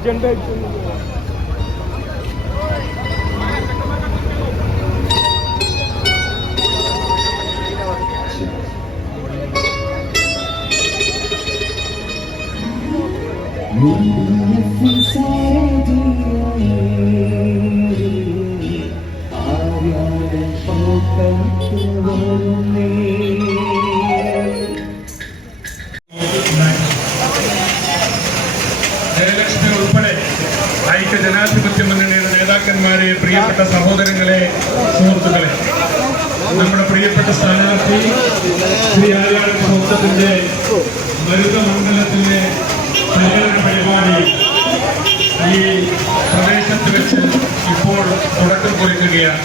ലേശം കേൾക്കാം അർജന്റായിട്ട് ജയലക്ഷ്മി ഉൾപ്പെടെ ഐക്യ ജനാധിപത്യ മുന്നണിയുടെ നേതാക്കന്മാരെ പ്രിയപ്പെട്ട സഹോദരങ്ങളെ സുഹൃത്തുക്കളെ നമ്മുടെ പ്രിയപ്പെട്ട സ്ഥാനാർത്ഥി ശ്രീ ആര്യാട് സ്വത്തത്തിന്റെ മരുതമണ്ഡലത്തിലെ പ്രചരണ പരിപാടി ഈ പ്രദേശത്ത് വെച്ച് ഇപ്പോൾ തുടക്കം കുറിക്കുകയാണ്.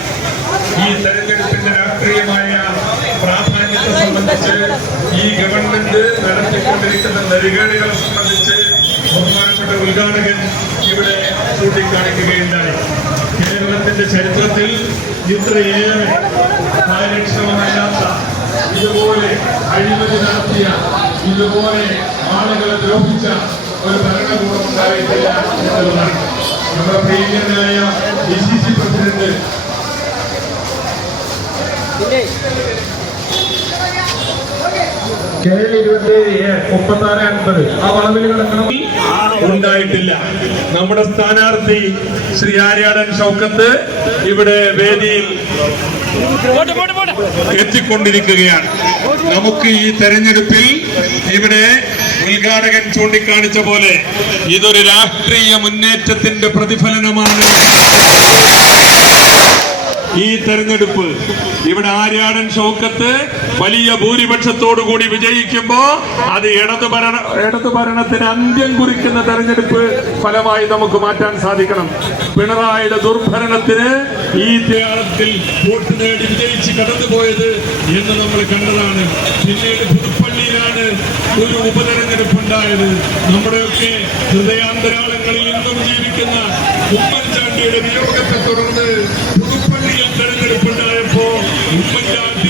ഈ തെരഞ്ഞെടുപ്പിന്റെ രാഷ്ട്രീയമായ പ്രാധാന്യത്തെ സംബന്ധിച്ച് ഈ ഗവൺമെന്റ് നടത്തിക്കൊണ്ടിരിക്കുന്ന നെറുകേടുകളെ സംബന്ധിച്ച് ഉദ്ഘാടകൻ ഇവിടെ ചൂണ്ടിക്കാണിക്കുകയുണ്ടായി. കേരളത്തിന്റെ ചരിത്രത്തിൽ ഇത്രയേറെ കാര്യക്ഷമമല്ലാത്ത ഇതുപോലെ അഴിമതി നടത്തിയ ഇതുപോലെ ആളുകളെ ദ്രോഹിച്ച ഒരു ഭരണകൂടം ഉണ്ടായിട്ടില്ല എന്നുള്ളതാണ്. നമ്മുടെ പ്രിയങ്കരനായ D C C president K L ഇരുപത്തിയേഴ് എ മുപ്പത്തി ആറ് അൻപത് ആ വളവിൽ കിടക്കണം. ഉണ്ടായിട്ടില്ല. നമ്മുടെ സ്ഥാനാർത്ഥി ശ്രീ ആര്യാടൻ ഷൗക്കത്ത് ഇവിടെ വേദിയിൽ എത്തിക്കൊണ്ടിരിക്കുകയാണ്. നമുക്ക് ഈ തെരഞ്ഞെടുപ്പിൽ ഇവിടെ ഉദ്ഘാടകൻ ചൂണ്ടിക്കാണിച്ച പോലെ ഇതൊരു രാഷ്ട്രീയ മുന്നേറ്റത്തിന്റെ പ്രതിഫലനമാണ്. ഈ തെരഞ്ഞെടുപ്പ് ഇവിടെ ആര്യാടൻ ഷൗക്കത്ത് വലിയ ഭൂരിപക്ഷത്തോടു കൂടി വിജയിക്കുമ്പോ അത് ഇടതു ഭരണ ഇടതു ഭരണത്തിന് അന്ത്യം കുറിക്കുന്ന തെരഞ്ഞെടുപ്പ് ഫലമായി നമുക്ക് മാറ്റാൻ സാധിക്കണം. പിണറായിയുടെ ദുർഭരണത്തിന് ഈ കേരളത്തിൽ വോട്ട് നേടി വിജയിച്ച് കടന്നുപോയത് എന്ന് നമ്മൾ കണ്ടതാണ്. പിന്നീട് പുതുപ്പള്ളിയിലാണ് ഒരു ഉപതെരഞ്ഞെടുപ്പ് ഉണ്ടായത് നമ്മുടെയൊക്കെ ഹൃദയാന്തരാളങ്ങളിൽ ഇന്നും ജീവിക്കുന്ന ഉമ്മൻചാണ്ടിയുടെ വിയോഗത്തെ തുടർന്ന്